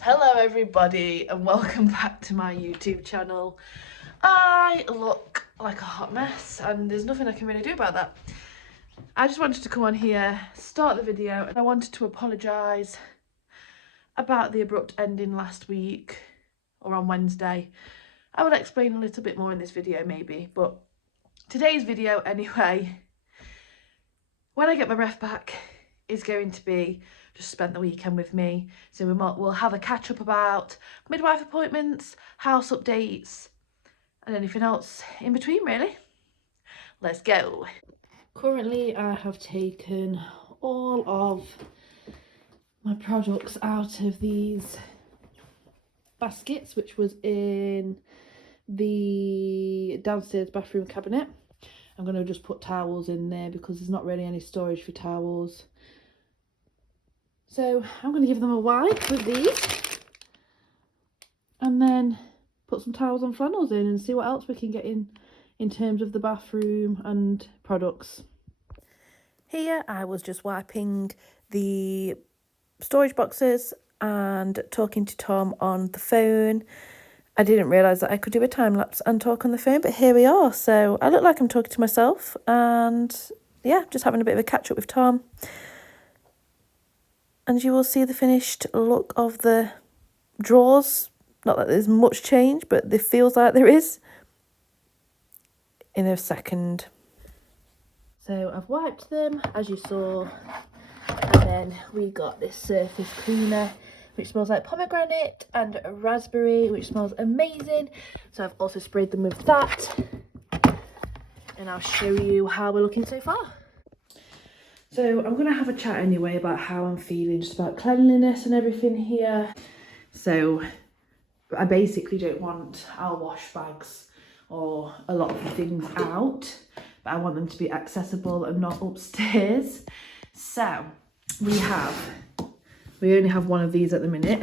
Hello everybody and welcome back to my YouTube channel. I look like a hot mess and there's nothing I can really do about that. I just wanted to come on here, start the video, and I wanted to apologise about the abrupt ending last week or on Wednesday. I will explain a little bit more in this video maybe, but today's video anyway, when I get my ref back, is going to be just spent the weekend with me. So we'll have a catch up about midwife appointments, house updates, and anything else in between really. Let's go. Currently I have taken all of my products out of these baskets, which was in the downstairs bathroom cabinet. I'm going to just put towels in there because there's not really any storage for towels. So I'm going to give them a wipe with these and then put some towels and flannels in and see what else we can get in terms of the bathroom and products. Here I was just wiping the storage boxes and talking to Tom on the phone. I didn't realise that I could do a time lapse and talk on the phone, but here we are. So I look like I'm talking to myself and yeah, just having a bit of a catch up with Tom. And you will see the finished look of the drawers. Not that there's much change, but it feels like there is in a second. So I've wiped them, as you saw, and then we got this surface cleaner, which smells like pomegranate and raspberry, which smells amazing. So I've also sprayed them with that, and I'll show you how we're looking so far. So I'm going to have a chat anyway about how I'm feeling, just about cleanliness and everything here. So I basically don't want our wash bags or a lot of the things out, but I want them to be accessible and not upstairs. So we only have one of these at the minute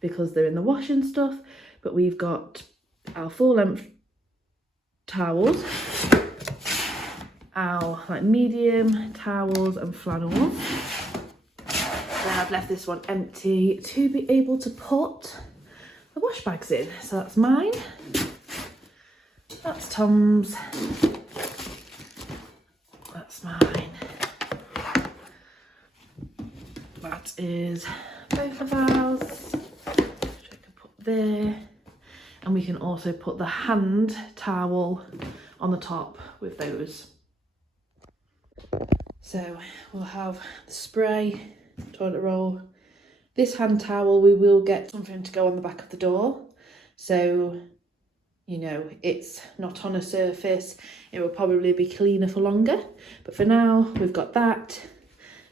because they're in the wash and stuff, but we've got our full length towels, our like medium towels and flannels. Then I've left this one empty to be able to put the wash bags in. So that's mine, that's Tom's, that's mine, that is both of ours, which I can put there, and we can also put the hand towel on the top with those. So we'll have the spray, toilet roll. This hand towel, we will get something to go on the back of the door. So, you know, it's not on a surface. It will probably be cleaner for longer. But for now, we've got that.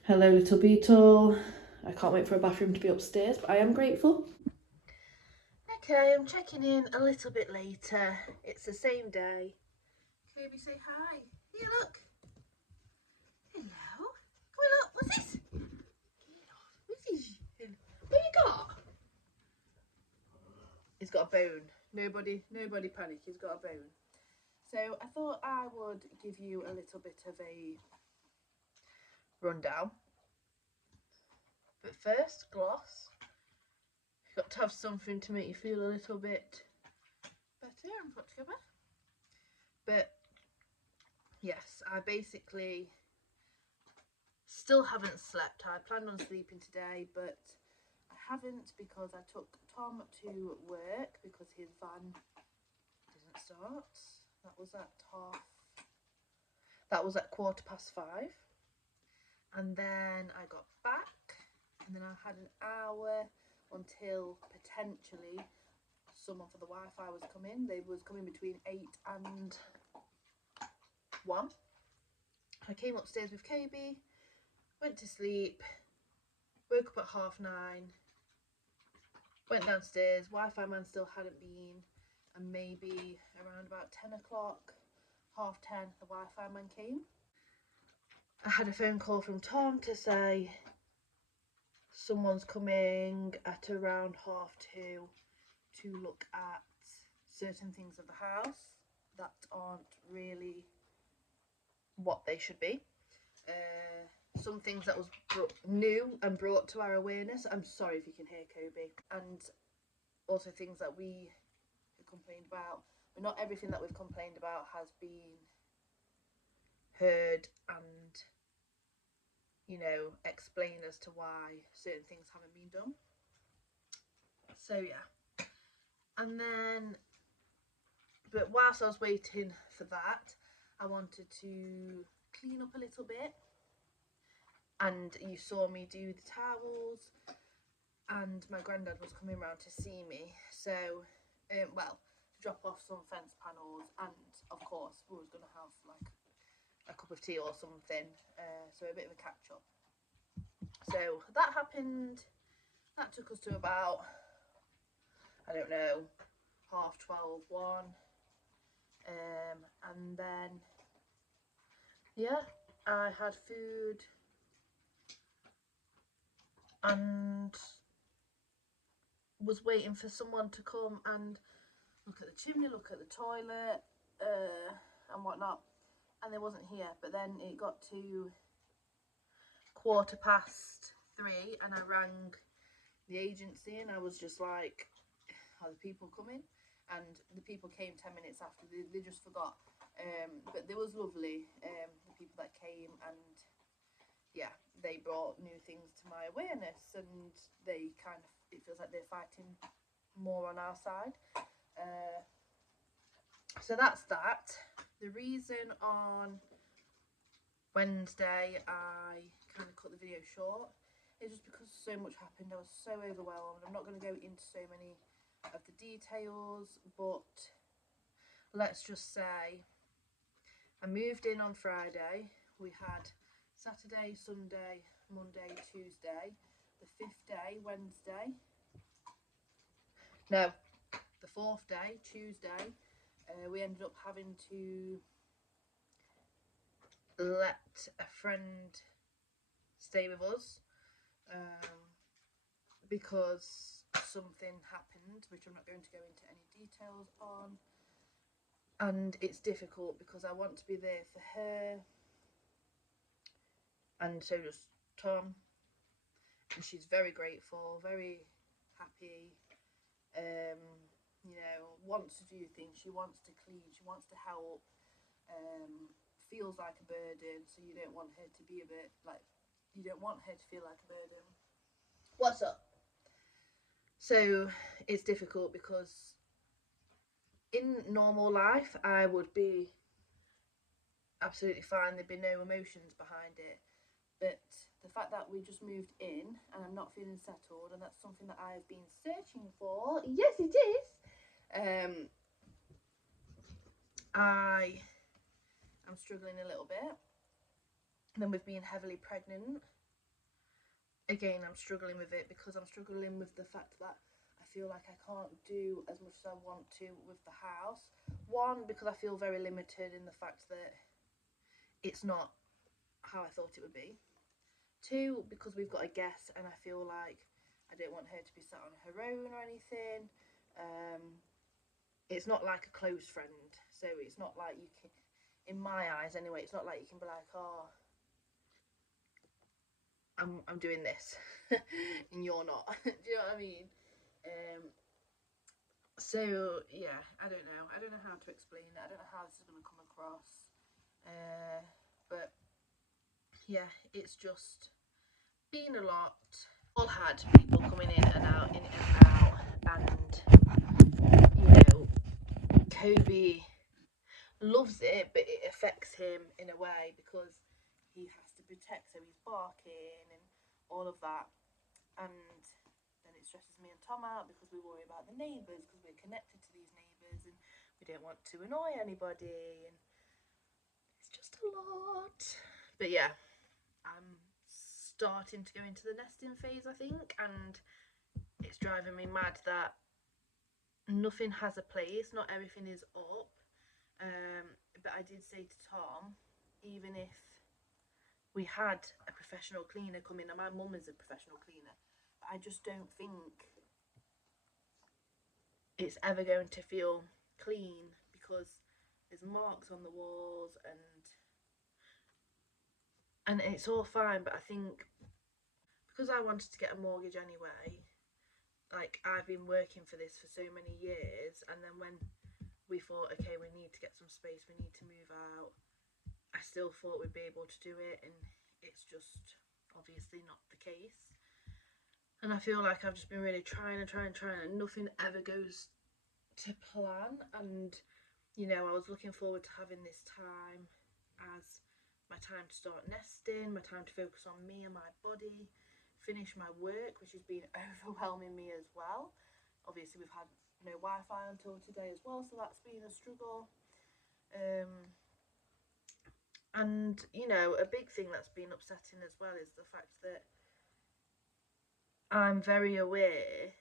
Hello, little beetle. I can't wait for a bathroom to be upstairs, but I am grateful. Okay, I'm checking in a little bit later. It's the same day. Kirby, say hi. Here, look. Hello. Come on, look. What's this? What you got? He's got a bone. Nobody panic. He's got a bone. So I thought I would give you a little bit of a rundown. But first, gloss. You've got to have something to make you feel a little bit better and put together. But yes, I basically still haven't slept. I planned on sleeping today, but I haven't because I took Tom to work because his van didn't start. That was at 5:15, and then I got back, and then I had an hour until potentially someone for the Wi-Fi was coming. They was coming between 8 and 1. I came upstairs with KB, went to sleep, woke up at 9:30, went downstairs, Wi-Fi man still hadn't been, and maybe around about 10 o'clock, 10:30, the Wi-Fi man came. I had a phone call from Tom to say someone's coming at around 2:30 to look at certain things of the house that aren't really what they should be. some things that was new and brought to our awareness. I'm sorry if you can hear Kobe. And also things that we complained about, but not everything that we've complained about has been heard and, you know, explained as to why certain things haven't been done. So yeah, and then, but whilst I was waiting for that, I wanted to clean up a little bit, and you saw me do the towels, and my granddad was coming round to see me, so well, to drop off some fence panels, and of course we was going to have like a cup of tea or something, so a bit of a catch up. So that happened. That took us to about, I don't know, 12:30, 1, and then yeah, I had food and was waiting for someone to come and look at the chimney, look at the toilet, and whatnot, and they wasn't here. But then it got to 3:15 and I rang the agency and I was just like, are the people coming? And the people came 10 minutes after. They just forgot, but they was lovely, the people that came, and yeah, they brought new things to my awareness, and they kind of, it feels like they're fighting more on our side. So that's that. The reason on Wednesday I kind of cut the video short is just because so much happened. I was so overwhelmed. I'm not going to go into so many of the details, but let's just say I moved in on Friday. We had Saturday, Sunday, Monday, Tuesday. The 5th day, Wednesday. No, the 4th day, Tuesday. We ended up having to let a friend stay with us because something happened, which I'm not going to go into any details on. And it's difficult because I want to be there for her, and so does Tom, and she's very grateful, very happy, you know, wants to do things, she wants to clean, she wants to help, feels like a burden, so you don't want her to be a bit like, you don't want her to feel like a burden. What's up? So it's difficult because in normal life I would be absolutely fine, there'd be no emotions behind it, but the fact that we just moved in and I'm not feeling settled, and that's something that I've been searching for, yes it is, I am struggling a little bit. And then with being heavily pregnant, again I'm struggling with it because I'm struggling with the fact that I feel like I can't do as much as I want to with the house. One, because I feel very limited in the fact that it's not how I thought it would be. Two, because we've got a guest and I feel like I don't want her to be sat on her own or anything. It's not like a close friend, so it's not like you can, in my eyes anyway, it's not like you can be like, oh, I'm doing this and you're not. Do you know what I mean? So yeah, I don't know how to explain it. I don't know how this is going to come across, but yeah, it's just been a lot. All had people coming in and out, and you know, Kobe loves it, but it affects him in a way because he has to protect, so he's barking and all of that, and then it stresses me and Tom out because we worry about the neighbours, because we're connected to these neighbours and we don't want to annoy anybody, and it's just a lot. But yeah, I'm starting to go into the nesting phase, I think, and it's driving me mad that nothing has a place, not everything is up. But I did say to Tom, even if we had a professional cleaner come in, and my mum is a professional cleaner, but I just don't think it's ever going to feel clean because there's marks on the walls, and and it's all fine, but I think because I wanted to get a mortgage anyway, like I've been working for this for so many years, and then when we thought, okay, we need to get some space, we need to move out, I still thought we'd be able to do it, and it's just obviously not the case. And I feel like I've just been really trying and nothing ever goes to plan. And you know, I was looking forward to having this time as my time to start nesting, my time to focus on me and my body, finish my work, which has been overwhelming me as well. Obviously we've had no Wi-Fi until today as well, so that's been a struggle. And you know, a big thing that's been upsetting as well is the fact that I'm very aware,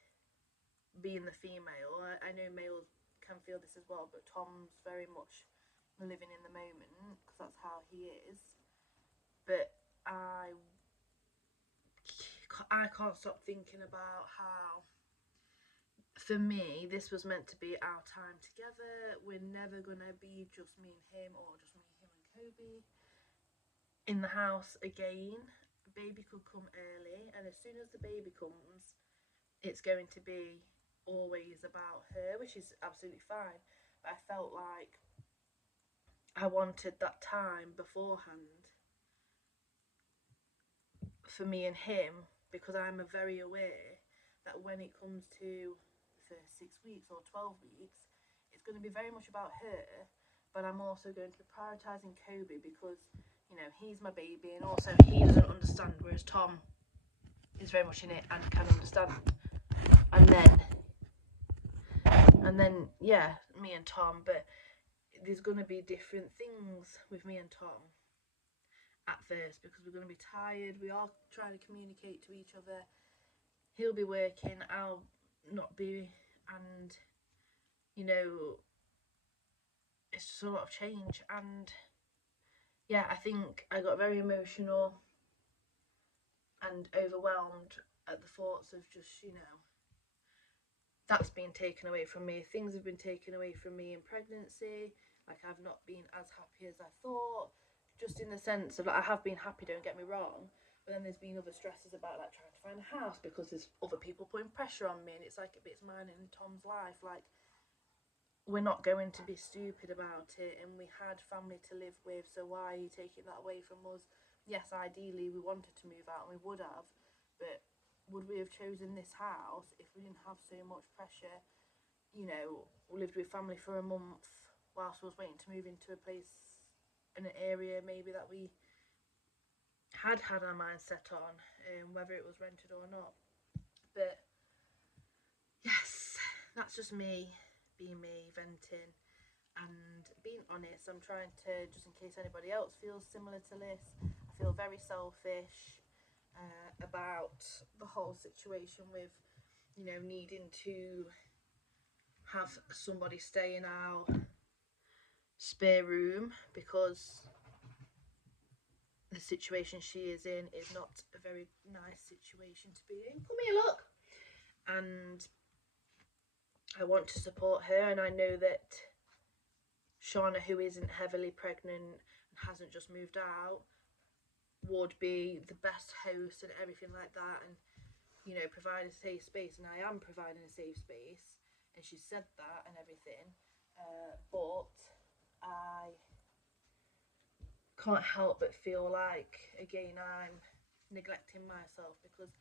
being the female, I know males can feel this as well, but Tom's very much living in the moment because that's how he is. But I can't stop thinking about how, for me, this was meant to be our time together. We're never gonna be just me and him, or just me, him and Kobe in the house again. A baby could come early, and as soon as the baby comes, it's going to be always about her, which is absolutely fine. But I felt like I wanted that time beforehand for me and him, because I'm very aware that when it comes to the first 6 weeks or 12 weeks, it's going to be very much about her. But I'm also going to be prioritising Kobe because, you know, he's my baby, and also he doesn't understand, whereas Tom is very much in it and can understand. And then yeah, me and Tom, but there's going to be different things with me and Tom at first because we're going to be tired. We are trying to communicate to each other. He'll be working, I'll not be, and you know, it's just a lot of change. And yeah, I think I got very emotional and overwhelmed at the thoughts of just, you know, that's been taken away from me. Things have been taken away from me in pregnancy. Like, I've not been as happy as I thought, just in the sense of, like, I have been happy, don't get me wrong, but then there's been other stresses about, like, trying to find a house because there's other people putting pressure on me, and it's like, it's mine and Tom's life. Like, we're not going to be stupid about it, and we had family to live with, so why are you taking that away from us? Yes, ideally we wanted to move out, and we would have, but would we have chosen this house if we didn't have so much pressure? You know, we lived with family for a month whilst I was waiting to move into a place, in an area maybe that we had our mind set on, whether it was rented or not. But yes, that's just me being me, venting and being honest. I'm trying to, just in case anybody else feels similar to this, I feel very selfish about the whole situation with, you know, needing to have somebody stay in our spare room because the situation she is in is not a very nice situation to be in. Come here, look. And I want to support her, and I know that Shauna, who isn't heavily pregnant and hasn't just moved out, would be the best host and everything like that, and you know, provide a safe space. And I am providing a safe space, and she said that and everything, but I can't help but feel like, again, I'm neglecting myself because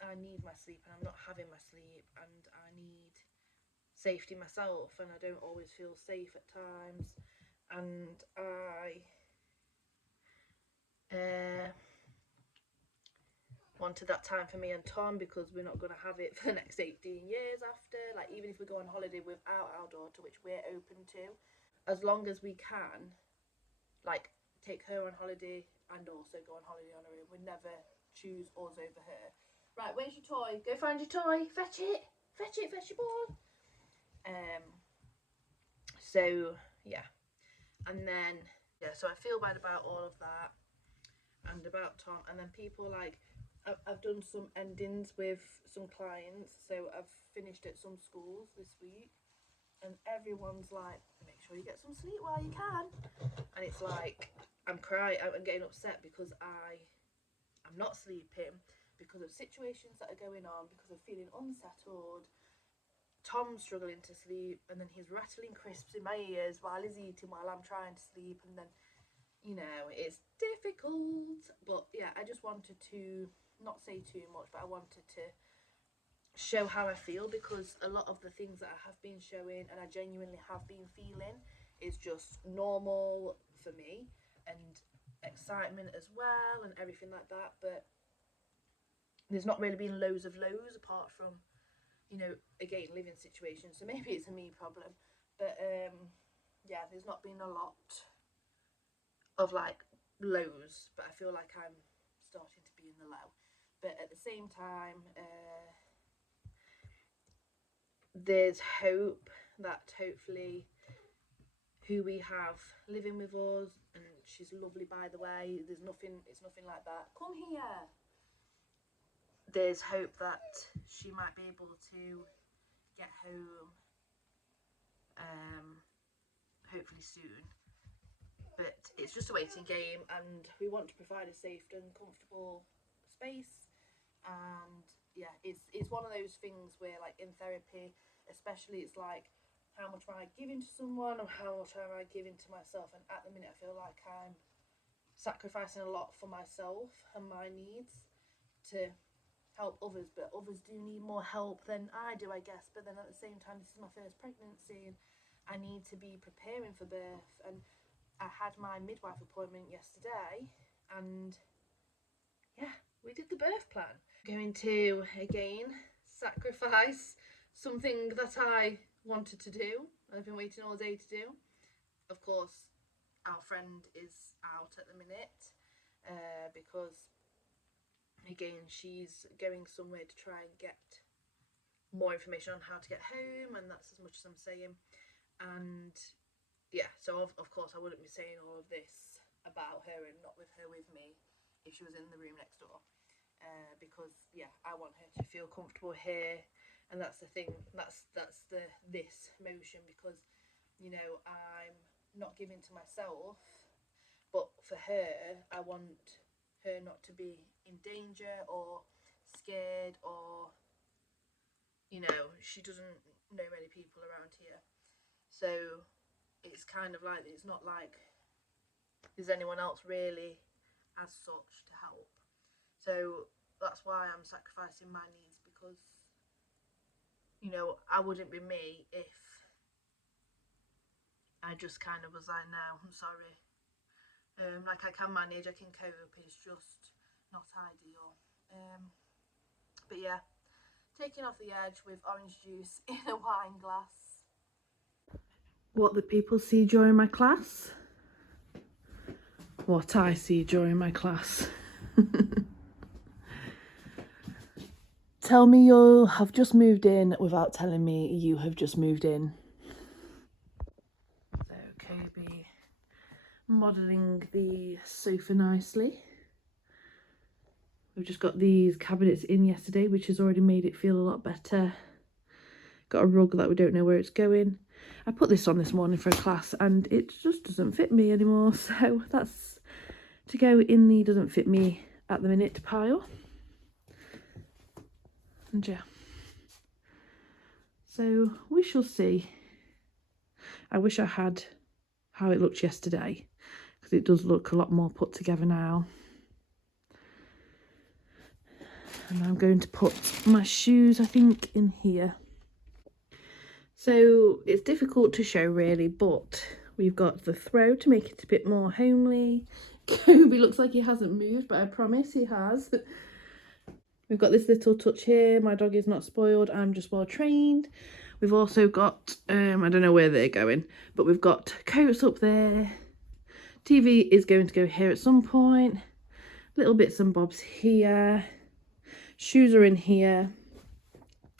I need my sleep and I'm not having my sleep, and I need safety myself, and I don't always feel safe at times. And I wanted that time for me and Tom because we're not going to have it for the next 18 years after. Like, even if we go on holiday without our daughter, which we're open to, as long as we can, like, take her on holiday and also go on holiday on our own. We never choose us over her. Right, where's your toy? Go find your toy. Fetch it. Fetch it. Fetch your ball. So yeah, and then yeah, so I feel bad about all of that and about Tom. And then people, like, I've done some endings with some clients, so I've finished at some schools this week, and everyone's like, make sure you get some sleep while you can. And it's like, I'm crying, I'm getting upset because I'm not sleeping because of situations that are going on, because of feeling unsettled. Tom's struggling to sleep, and then he's rattling crisps in my ears while he's eating while I'm trying to sleep, and then, you know, it's difficult. But yeah, I just wanted to not say too much, but I wanted to show how I feel, because a lot of the things that I have been showing and I genuinely have been feeling is just normal for me, and excitement as well and everything like that. But there's not really been loads of lows apart from, you know, again, living situations. So maybe it's a me problem. But yeah, there's not been a lot of like lows, but I feel like I'm starting to be in the low. But at the same time, there's hope that hopefully who we have living with us, and she's lovely, by the way, it's nothing like that. Come here. There's hope that she might be able to get home hopefully soon. But it's just a waiting game, and we want to provide a safe and comfortable space. And yeah, it's one of those things where, like, in therapy especially, it's like, how much am I giving to someone and how much am I giving to myself? And at the minute I feel like I'm sacrificing a lot for myself and my needs to help others, but others do need more help than I do, I guess. But then at the same time, this is my first pregnancy and I need to be preparing for birth. And I had my midwife appointment yesterday, and yeah, we did the birth plan. Going to again sacrifice something that I wanted to do, I've been waiting all day to do. Of course, our friend is out at the minute because again, she's going somewhere to try and get more information on how to get home, and that's as much as I'm saying. And yeah, so of course I wouldn't be saying all of this about her and not with her with me if she was in the room next door, because yeah, I want her to feel comfortable here. And that's the thing, that's the this motion, because, you know, I'm not giving to myself, but for her I want her not to be in danger or scared, or, you know, she doesn't know many people around here. So it's kind of like, it's not like there's anyone else really as such to help. So that's why I'm sacrificing my needs, because, you know, I wouldn't be me if I just kind of was like, no, I'm sorry. Like, I can manage, I can cope, it's just not ideal. But yeah, taking off the edge with orange juice in a wine glass. What the people see during my class? What I see during my class. Tell me you have just moved in without telling me you have just moved in. So Kobe modelling the sofa nicely. We've just got these cabinets in yesterday, which has already made it feel a lot better. Got a rug that we don't know where it's going. I put this on this morning for a class and it just doesn't fit me anymore, so that's to go in the doesn't fit me at the minute pile. And yeah, so we shall see. I wish I had how it looked yesterday, because it does look a lot more put together now. And I'm going to put my shoes, I think, in here. So it's difficult to show really, but we've got the throw to make it a bit more homely. Kobe looks like he hasn't moved, but I promise he has. We've got this little touch here. My dog is not spoiled, I'm just well trained. We've also got, I don't know where they're going, but we've got coats up there. TV is going to go here at some point. Little bits and bobs here. Shoes are in here.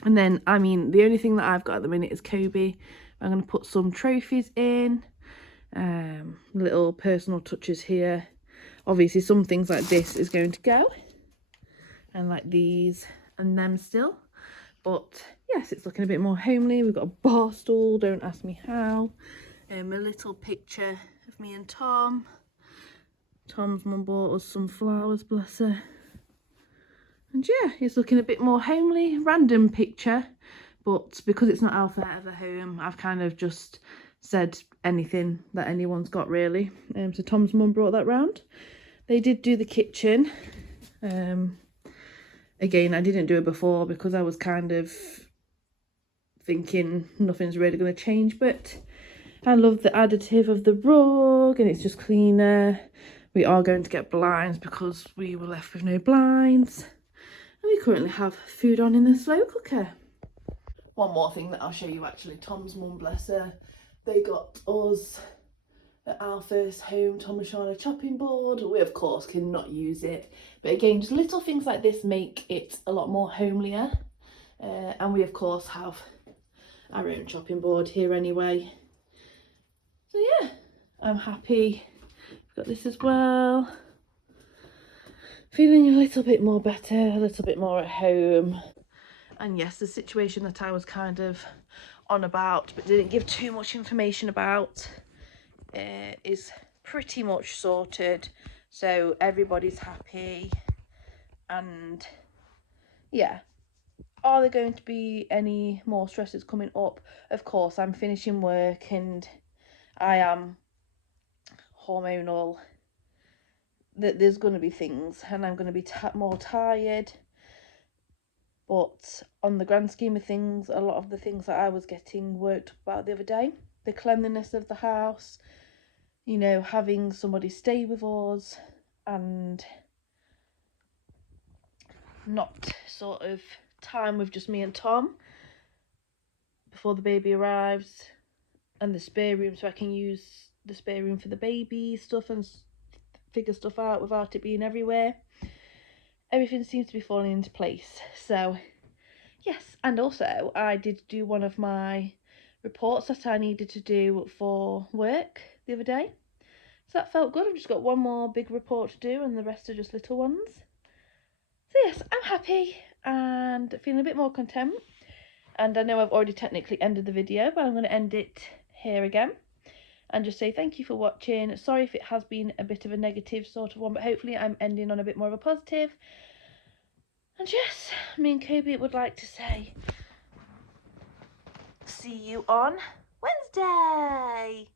And then, I mean, the only thing that I've got at the minute is Kobe. I'm going to put some trophies in. Little personal touches here. Obviously, some things like this is going to go. And like these and them still. But yes, it's looking a bit more homely. We've got a bar stool, don't ask me how. A little picture of me and Tom. Tom's mum bought us some flowers, bless her. And yeah, it's looking a bit more homely. Random picture, but because it's not Alpha Ever Home, I've kind of just said anything that anyone's got really. So Tom's mum brought that round. They did do the kitchen. Again, I didn't do it before because I was kind of thinking nothing's really going to change, but I love the additive of the rug and it's just cleaner. We are going to get blinds because we were left with no blinds. And we currently have food on in the slow cooker. One more thing that I'll show you actually, Tom's mum, bless her, they got us at our first home Tom and Shauna chopping board. We of course cannot use it, but again, just little things like this make it a lot more homelier. And we of course have our own chopping board here anyway. So yeah, I'm happy. Got this as well. Feeling a little bit more better, a little bit more at home. And yes, the situation that I was kind of on about but didn't give too much information about is pretty much sorted. So everybody's happy. And yeah, are there going to be any more stresses coming up? Of course, I'm finishing work and I am hormonal. There's going to be things and I'm going to be more tired. But on the grand scheme of things, a lot of the things that I was getting worked about the other day, the cleanliness of the house, you know, having somebody stay with us and not sort of time with just me and Tom before the baby arrives, and the spare room so I can use the spare room for the baby stuff and figure stuff out without it being everywhere. Everything seems to be falling into place. So yes, and also I did do one of my reports that I needed to do for work the other day. So that felt good. I've just got one more big report to do and the rest are just little ones. So yes, I'm happy and feeling a bit more content. And I know I've already technically ended the video, but I'm going to end it here again. And just say thank you for watching. Sorry if it has been a bit of a negative sort of one, but hopefully I'm ending on a bit more of a positive. And yes, me and Kobe would like to say, see you on Wednesday.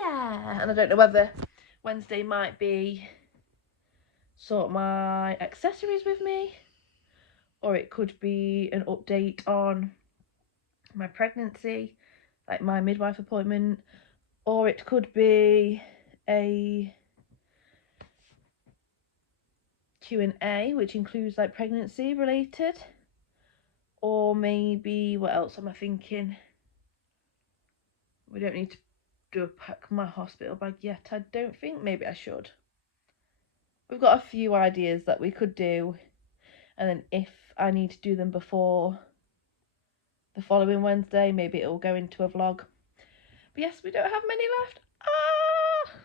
Yeah, and I don't know whether Wednesday might be sort my accessories with me, or it could be an update on my pregnancy, like my midwife appointment, or it could be a Q&A which includes like pregnancy related, or maybe what else am I thinking? We don't need to do a pack my hospital bag yet, I don't think. Maybe I should. We've got a few ideas that we could do, and then if I need to do them before the following Wednesday, maybe it'll go into a vlog. But yes, we don't have many left.